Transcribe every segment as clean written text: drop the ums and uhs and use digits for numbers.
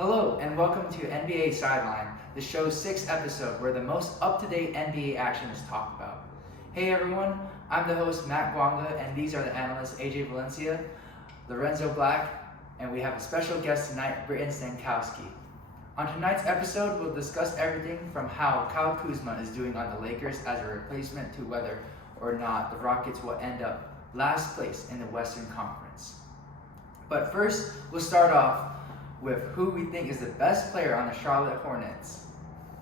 Hello, and welcome to NBA Sideline, the show's 6th episode where the most up-to-date NBA action is talked about. Hey everyone, I'm the host Matt Guanga, and these are the analysts AJ Valencia, Lorenzo Black, and we have a special guest tonight, Britton Stankosky. On tonight's episode, we'll discuss everything from how Kyle Kuzma is doing on the Lakers as a replacement to whether or not the Rockets will end up last place in the Western Conference. But first, we'll start off with who we think is the best player on the Charlotte Hornets.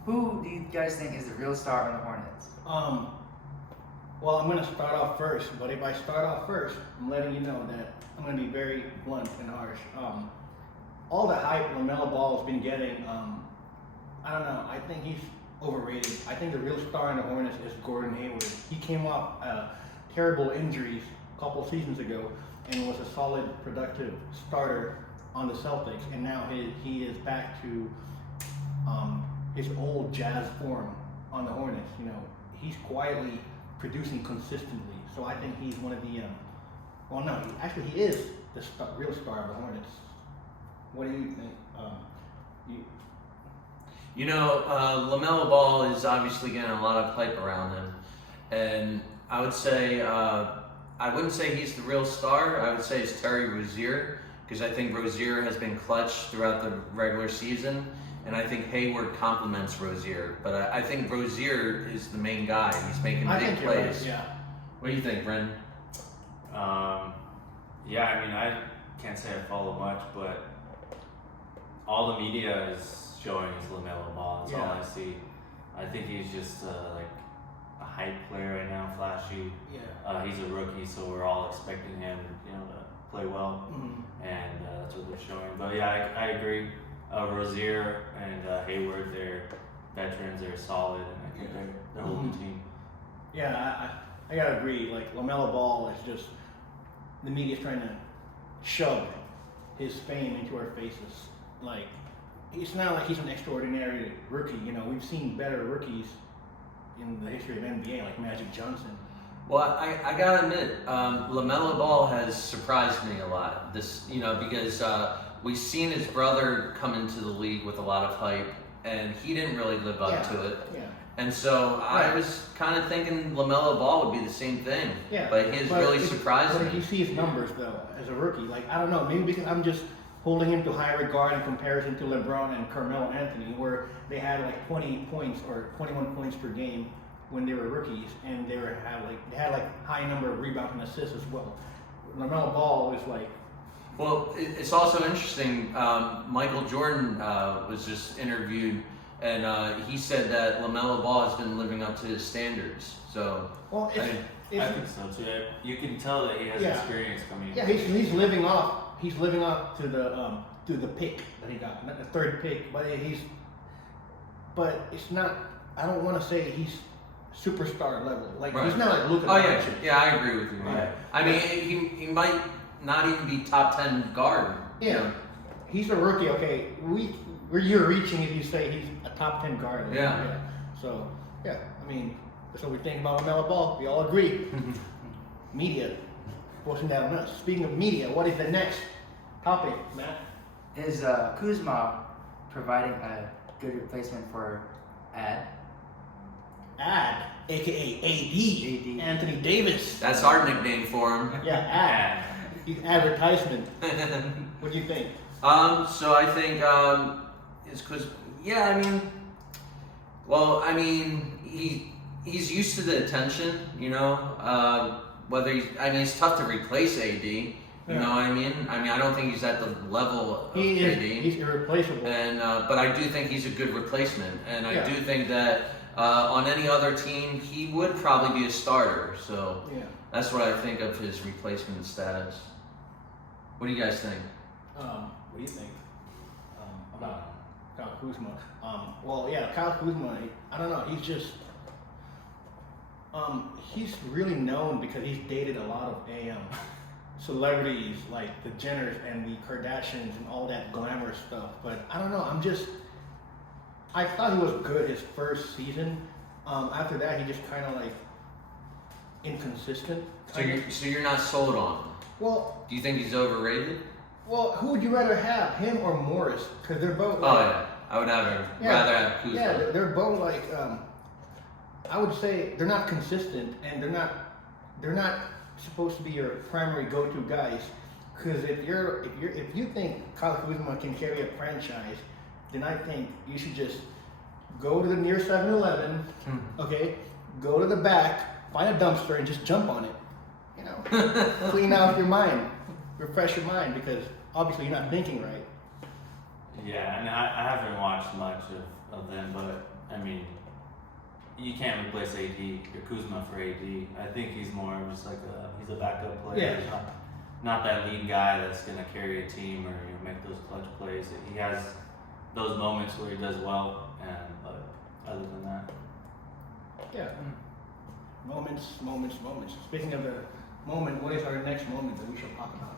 Who do you guys think is the real star on the Hornets? Well, I'm going to start off first, but if I start off first, I'm letting you know that I'm going to be very blunt and harsh. All the hype LaMelo Ball has been getting, I don't know, I think he's overrated. I think the real star in the Hornets is Gordon Hayward. He came off terrible injuries a couple seasons ago and was a solid, productive starter on the Celtics, and now he is back to his old Jazz form on the Hornets. You know, he's quietly producing consistently, so I think he's one of the he is the real star of the Hornets. What do you think? LaMelo Ball is obviously getting a lot of hype around him, and I would say I wouldn't say he's the real star. I would say it's Terry Rozier, because I think Rozier has been clutch throughout the regular season, and I think Hayward complements Rozier. But I think Rozier is the main guy. He's making big plays. Right, yeah. What do you think, Brendan? I can't say I follow much, but all the media is showing is LaMelo Ball. That's all I see. I think he's just like a hype player right now, flashy. Yeah. He's a rookie, so we're all expecting him, to play well, and that's what they're showing. But yeah, I agree. Rozier and Hayward, they're veterans, they're solid, and I think they're holding the team. Yeah, I gotta agree. Like, LaMelo Ball is just, the media's trying to shove his fame into our faces. Like, it's not like he's an extraordinary rookie. You know, we've seen better rookies in the history of NBA, like Magic Johnson. Well, I gotta admit, LaMelo Ball has surprised me a lot. Because we've seen his brother come into the league with a lot of hype, and he didn't really live up to it. Yeah. And so I was kind of thinking LaMelo Ball would be the same thing. Yeah. But he's really surprised me. But if you see his numbers, though, as a rookie, like, I don't know, maybe because I'm just holding him to high regard in comparison to LeBron and Carmelo Anthony, where they had like 20 points or 21 points per game when they were rookies, and they had high number of rebounds and assists as well. LaMelo Ball was like. Well, it's also interesting. Michael Jordan was just interviewed, and he said that LaMelo Ball has been living up to his standards. So. Well, I think so too. You can tell that he has experience coming. Yeah, he's living off. He's living up to the pick that he got, not the third pick, but it's not. I don't want to say he's superstar level. Like, he's not like Luka. Yeah, I agree with you. Right. I mean, he might not even be top 10 guard. Yeah, he's a rookie. Okay, you're reaching if you say he's a top 10 guard. Yeah. So I mean, that's what we think about LaMelo Ball. We all agree. Media forcing that on us. Speaking of media, what is the next topic, Matt? Is Kuzma providing a good replacement for Ad, aka AD. Anthony Davis. That's our nickname for him. Yeah, Ad. He's advertisement. What do you think? So I think it's because he's used to the attention, it's tough to replace AD. You know what I mean? I don't think he's at the level of AD. He's irreplaceable. And but I do think he's a good replacement, and I do think that on any other team he would probably be a starter. So that's what I think of his replacement status. What do you guys think? What do you think about Kyle Kuzma? Kyle Kuzma. I don't know. He's just he's really known because he's dated a lot of celebrities like the Jenners and the Kardashians and all that glamour stuff. But I don't know. I thought he was good his first season. After that, he just kind of like inconsistent. So you're not sold on him? Well, do you think he's overrated? Well, who would you rather have, him or Morris? Because they're both. Oh Like, yeah, I would rather have Kuzma. yeah, they're both like. I would say they're not consistent, and they're not supposed to be your primary go-to guys. Because if you think Kyle Kuzma can carry a franchise, then I think you should just go to the near 7-Eleven, okay? Go to the back, find a dumpster, and just jump on it. You know, clean out your mind, refresh your mind, because obviously you're not thinking right. Yeah, and I haven't watched much of them, but I mean, you can't replace AD or Kuzma for AD. I think he's more just like he's a backup player. Yeah. He's not that lead guy that's gonna carry a team or make those clutch plays. He has those moments where he does well, but other than that, Yeah. Moments. Speaking of the moment, what is our next moment that we should talk about?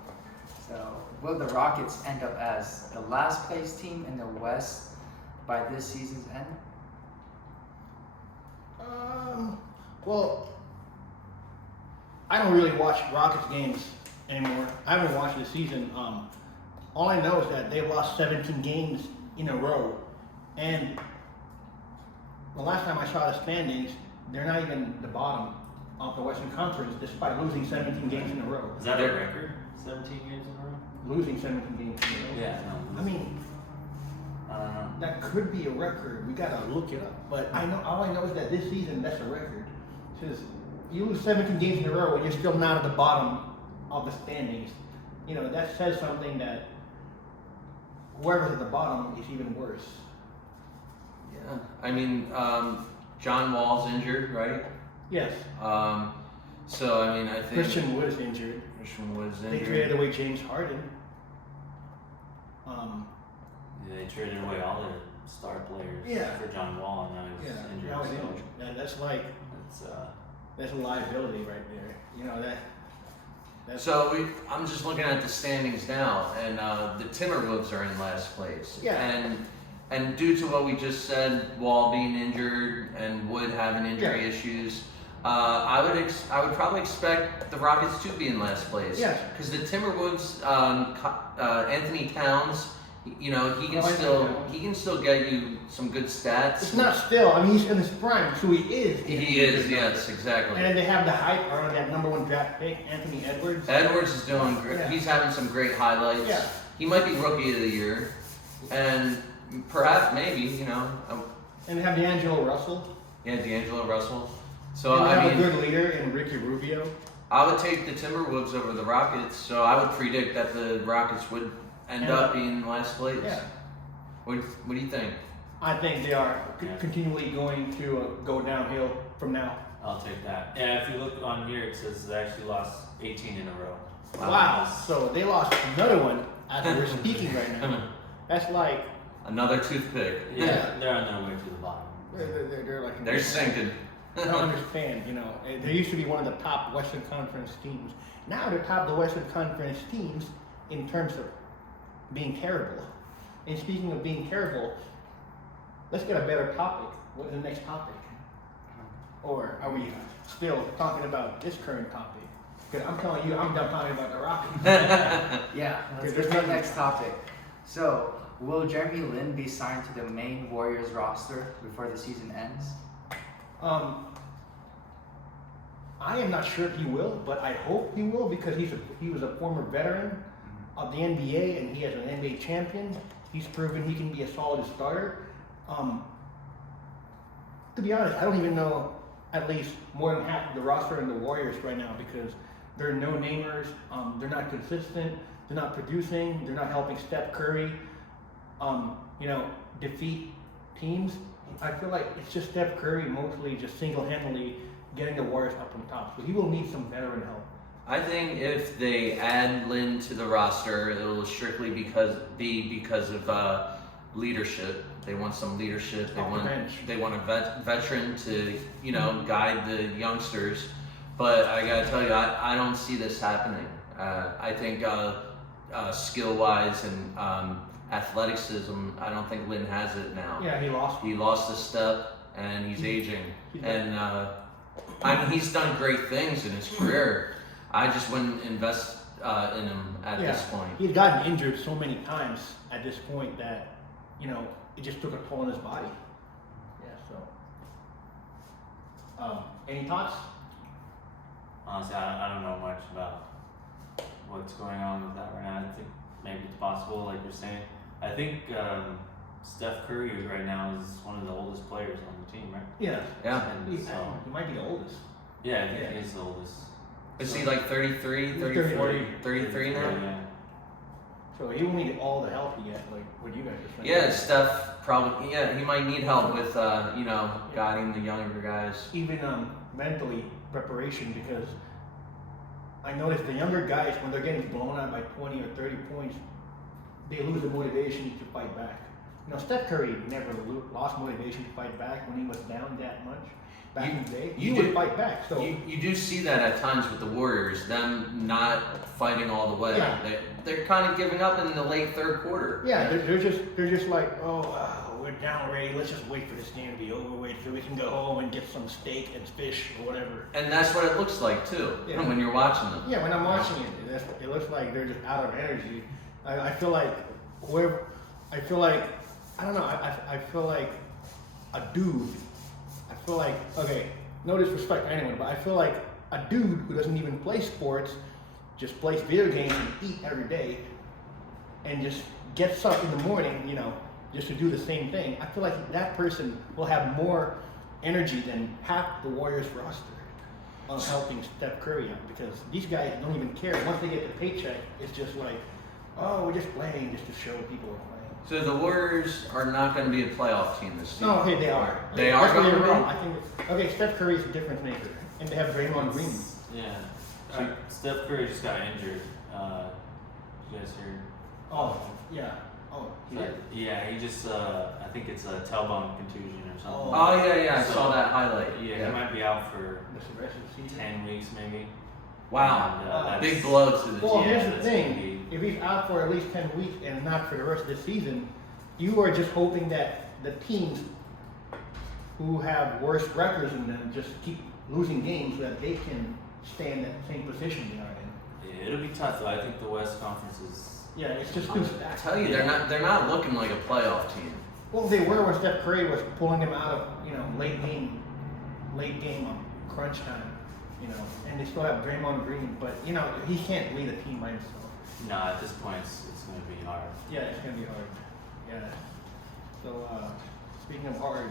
So, will the Rockets end up as the last place team in the West by this season's end? Well, I don't really watch Rockets games anymore. I haven't watched the season. All I know is that they lost 17 games in a row, and the last time I saw the standings, they're not even the bottom of the Western Conference, despite losing 17 games in a row. is that a record? 17 games in a row? Losing 17 games in a row. Yeah, no. I mean, I don't know. that could be a record. We gotta look it up. But all I know is that this season, that's a record. Because you lose 17 games in a row and you're still not at the bottom of the standings. You know, that says something that whoever's at the bottom is even worse. Yeah, I mean, John Wall's injured, right? Yes. So I mean, I think Christian Wood is injured. Christian Wood's They injured. traded away James Harden. Yeah, they traded away all their star players Yeah. for John Wall, and now he's injured. Now he's so injured. That's like it's that's a liability right there. You know that. That's, So I'm just looking at the standings now, and the Timberwolves are in last place. Yeah. And due to what we just said, Wall being injured and Wood having injury Yeah. issues, I would probably expect the Rockets to be in last place. Yeah. Because the Timberwolves, Anthony Towns, you know, he Oh, can still get you some good stats. it's not still. I mean, he's in his prime, so he is. He is, yes, exactly. And then they have the hype around that #1 draft pick, Anthony Edwards. Edwards is doing great. Yeah. He's having some great highlights. Yeah. He might be rookie of the year, and perhaps maybe And they have D'Angelo Russell. D'Angelo Russell. So And they I have mean, a good leader in Ricky Rubio. I would take the Timberwolves over the Rockets. So I would predict that the Rockets would end up being last place. Yeah. What do you think? I think they are Yeah. continually going to go downhill from now. I'll take that. Yeah, if you look on here, it says they actually lost 18 in a row. Wow. So they lost another one as we're speaking right now. That's like Another toothpick. Yeah, they're on their way to the bottom. they're like They're sinking. I don't understand. You know, they used to be one of the top Western Conference teams. Now they're top of the Western Conference teams in terms of being terrible. And speaking of being terrible, let's get a better topic. What is the next topic? Or are we still talking about this current topic? Because I'm telling you, I'm done talking about the Rockets. Yeah, let's There's get to the nothing- next topic. So, will Jeremy Lin be signed to the main Warriors roster before the season ends? I am not sure if he will, but I hope he will because he was a former veteran of the NBA and he is an NBA champion. He's proven he can be a solid starter. To be honest, I don't even know at least more than half of the roster in the Warriors right now because they're no-namers. They're not consistent. They're not producing. They're not helping Steph Curry, defeat teams. I feel like it's just Steph Curry mostly just single-handedly getting the Warriors up on top. So he will need some veteran help. I think if they add Lin to the roster, it will strictly because of leadership. They want some leadership. Off the bench. They want a veteran to guide the youngsters. But I gotta tell you, I don't see this happening. I think skill-wise and athleticism, I don't think Lin has it now. Yeah, he lost. He lost a step and he's aging. And he's done great things in his career. I just wouldn't invest in him at this point. He's gotten injured so many times at this point that, it just took a toll on his body. Yeah, so. Any thoughts? Honestly, I don't know much about what's going on with that right now. I think maybe it's possible, like you're saying. I think Steph Curry right now is one of the oldest players on the team, right? Yeah. Yeah. And He might be the oldest. yeah, I think he's the oldest. Is he like 33, 34, 33 now? Yeah. So he will need all the help he gets, like what you guys are saying. Yeah, Steph probably. Yeah, he might need help with guiding the younger guys. Even mentally preparation, because I noticed the younger guys, when they're getting blown out by 20 or 30 points, they lose the motivation to fight back. Steph Curry never lost motivation to fight back when he was down that much back in the day. He would fight back. So you do see that at times with the Warriors, them not fighting all the way. Yeah. They're kind of giving up in the late third quarter. yeah, they're just like, we're down already. Let's just wait for this game to be over with so we can go home and get some steak and fish or whatever. And that's what it looks like too when you're watching them. Yeah, when I'm watching it looks like they're just out of energy. I feel like I don't know. I feel like a dude. I feel like, okay, no disrespect to anyone, but I feel like a dude who doesn't even play sports, just plays video games and eat every day, and just gets up in the morning, just to do the same thing. I feel like that person will have more energy than half the Warriors roster on helping Steph Curry out, because these guys don't even care. Once they get the paycheck, it's just like, we're just playing just to show people we're playing. So the Warriors are not going to be a playoff team this season. No, okay, they are. They are going to be? I think, Steph Curry is a difference maker, and they have Draymond Green. Yeah. Steph Curry just got injured. You guys heard? Oh, yeah. Oh, he did? Yeah, he just, I think it's a tailbone contusion or something. Oh yeah, I So, saw that highlight. Yeah, he might be out for The rest of the season. 10 weeks maybe. Wow, And, that's- big blow to the Well, team. here's the that's thing. gonna be- If he's out for at least 10 weeks and not for the rest of the season, you are just hoping that the teams who have worse records than them just keep losing games so that they can stay in that same position they are in. Yeah, it'll be tough though. I think the West Conference is. Yeah, it's just too I stacked. tell you, they're not looking like a playoff team. Well, they were when Steph Curry was pulling them out of, late game crunch time, and they still have Draymond Green, but he can't lead a team by himself. No, at this point it's going to be hard. Yeah, it's gonna be hard. Yeah. So speaking of hard,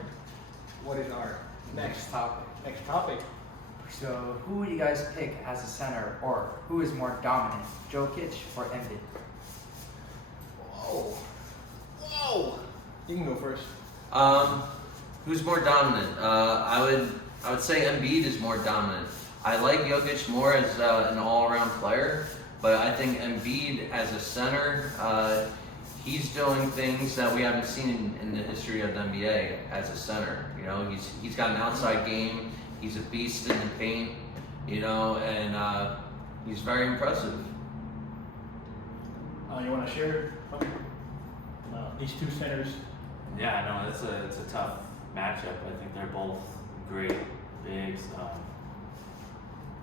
what is our Next topic. next topic? So, who would you guys pick as a center, or who is more dominant, Jokic or Embiid? Whoa! You can go first. Who's more dominant? I would say Embiid is more dominant. I like Jokic more as an all-around player, but I think Embiid as a center, he's doing things that we haven't seen in the history of the NBA as a center. He's got an outside game. He's a beast in the paint. And he's very impressive. You want to share something? These two centers. Yeah, I know it's a tough matchup. I think they're both great bigs.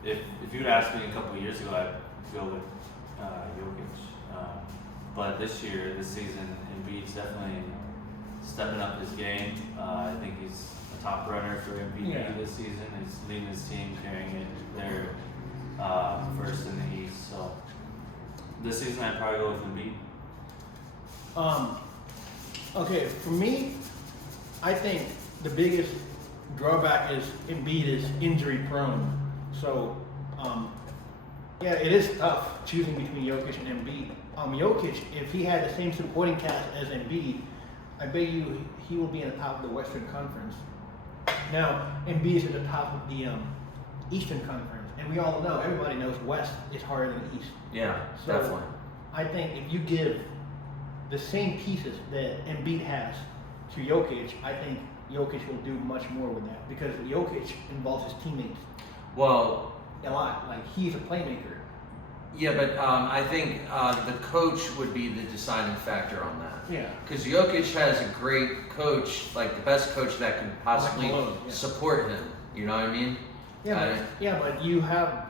If you'd asked me a couple of years ago, I'd go with Jokic. But this season, Embiid's definitely stepping up his game. I think he's a top runner for MVP this season. He's leading his team, carrying it. They're first in the East. So this season, I'd probably go with Embiid. Okay, for me, I think the biggest drawback is Embiid is injury prone. So, it is tough choosing between Jokic and Embiid. Jokic, if he had the same supporting cast as Embiid, I bet you he will be in the top of the Western Conference. Now, Embiid is at the top of the Eastern Conference, and we all know, everybody knows West is harder than East. Yeah, So, definitely. I think if you give the same pieces that Embiid has to Jokic, I think Jokic will do much more with that, because Jokic involves his teammates Well, a lot. Like, he's a playmaker. yeah, but I think the coach would be the deciding factor on that. Yeah. Because Jokic has a great coach, like the best coach that can possibly Malone, yeah. support him. You know what I mean? But you have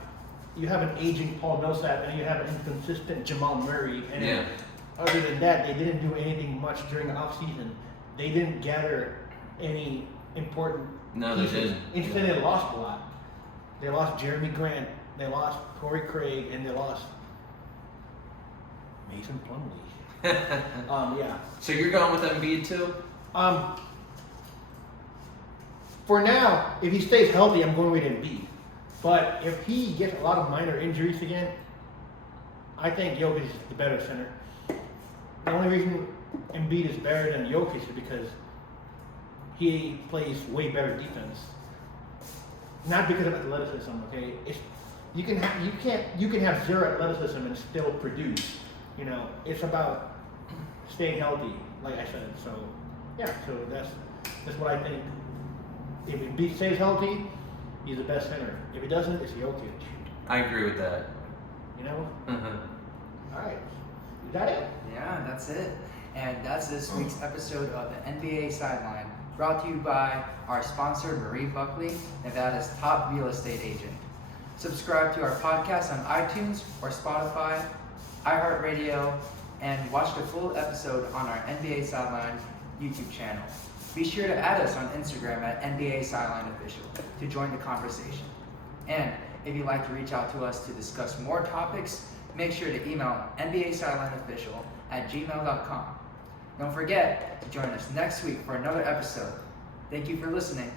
you have an aging Paul Millsap, and you have an inconsistent Jamal Murray, and Yeah. other than that, they didn't do anything much during the offseason. They didn't gather any important No, they pieces. didn't. Instead, they lost a lot. They lost Jeremy Grant, they lost Torrey Craig, and they lost Mason Plumlee. Yeah. So you're going with Embiid too? For now, if he stays healthy, I'm going with Embiid. But if he gets a lot of minor injuries again, I think Jokic is the better center. The only reason Embiid is better than Jokic is because he plays way better defense. Not because of athleticism, okay? You can have zero athleticism and still produce. You know, it's about staying healthy, like I said. So yeah, so that's what I think. If Embiid stays healthy, he's the best center. If he doesn't, it's Jokic. I agree with that. You know? Mm-hmm. All right. Is that it? Yeah, that's it. And that's this week's episode of the NBA Sideline, brought to you by our sponsor, Marie Buckley, Nevada's top real estate agent. Subscribe to our podcast on iTunes or Spotify, iHeartRadio, and watch the full episode on our NBA Sideline YouTube channel. Be sure to add us on Instagram at NBA Sideline Official to join the conversation. And if you'd like to reach out to us to discuss more topics, make sure to email NBASidelineOfficial@gmail.com. Don't forget to join us next week for another episode. Thank you for listening.